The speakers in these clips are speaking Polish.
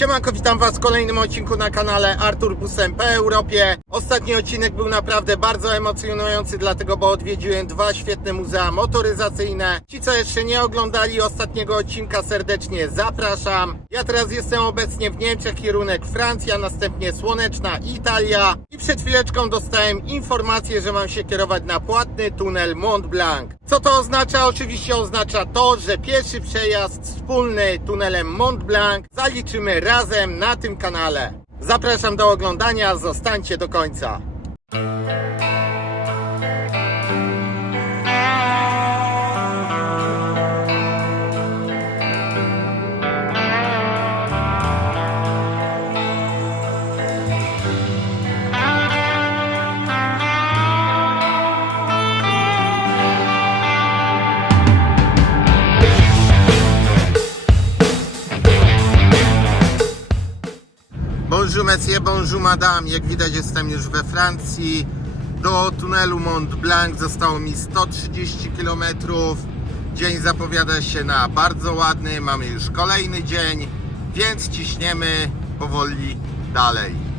Siemanko, witam Was w kolejnym odcinku na kanale Artur Busem po Europie. Ostatni odcinek był naprawdę bardzo emocjonujący, dlatego, bo odwiedziłem dwa świetne muzea motoryzacyjne. Ci, co jeszcze nie oglądali ostatniego odcinka, serdecznie zapraszam. Ja teraz jestem obecnie w Niemczech, kierunek Francja, następnie słoneczna Italia. I przed chwileczką dostałem informację, że mam się kierować na płatny tunel Mont Blanc. Co to oznacza? Oczywiście oznacza to, że pierwszy przejazd wspólny tunelem Mont Blanc zaliczymy razem na tym kanale. Zapraszam do oglądania, zostańcie do końca. Monsieur, bonjour madame. Jak widać jestem już we Francji. Do tunelu Mont Blanc zostało mi 130 km. Dzień zapowiada się na bardzo ładny. Mamy już kolejny dzień, więc ciśniemy powoli dalej.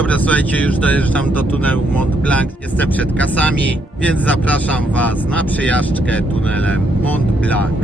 Dobra, słuchajcie, już dojeżdżam do tunelu Mont Blanc. Jestem przed kasami, więc zapraszam Was na przejażdżkę tunelem Mont Blanc.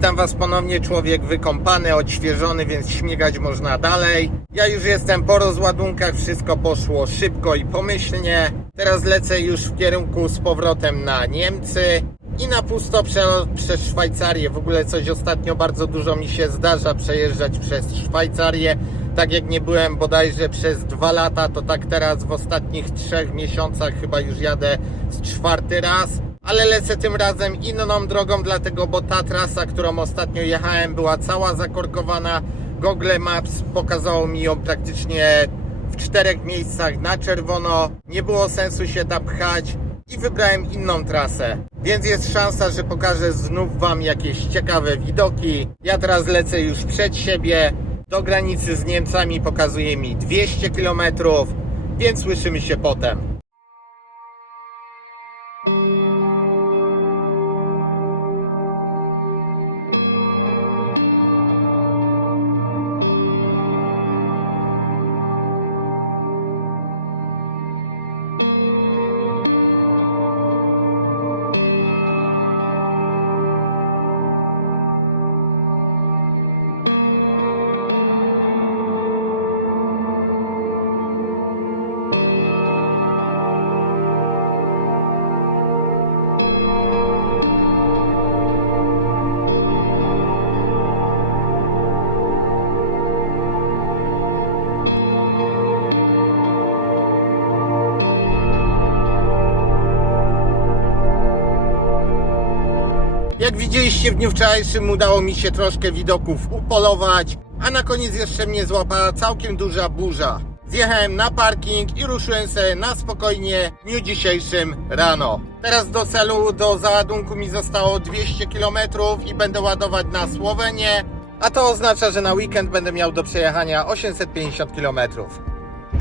Witam Was ponownie, człowiek wykąpany, odświeżony, więc śmigać można dalej. Ja już jestem po rozładunkach, wszystko poszło szybko i pomyślnie. Teraz lecę już w kierunku z powrotem na Niemcy i na pusto prze, przez Szwajcarię. W ogóle coś ostatnio bardzo dużo mi się zdarza przejeżdżać przez Szwajcarię. Tak jak nie byłem bodajże przez dwa lata, to tak teraz w ostatnich trzech miesiącach chyba już jadę z czwarty raz ale lecę tym razem inną drogą, dlatego bo ta trasa, którą ostatnio jechałem, była cała zakorkowana. Google Maps pokazało mi ją praktycznie w czterech miejscach na czerwono. Nie było sensu się tam pchać i wybrałem inną trasę. Więc jest szansa, że pokażę znów Wam jakieś ciekawe widoki. Ja teraz lecę już przed siebie. Do granicy z Niemcami pokazuje mi 200 km, więc słyszymy się potem. Jak widzieliście w dniu wczorajszym udało mi się troszkę widoków upolować, a na koniec jeszcze mnie złapała całkiem duża burza. Zjechałem na parking i ruszyłem sobie na spokojnie w dniu dzisiejszym rano. Teraz do celu, do załadunku mi zostało 200 km i będę ładować na Słowenię, a to oznacza, że na weekend będę miał do przejechania 850 km.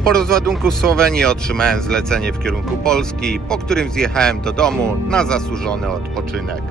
Po rozładunku Słowenii otrzymałem zlecenie w kierunku Polski, po którym zjechałem do domu na zasłużony odpoczynek.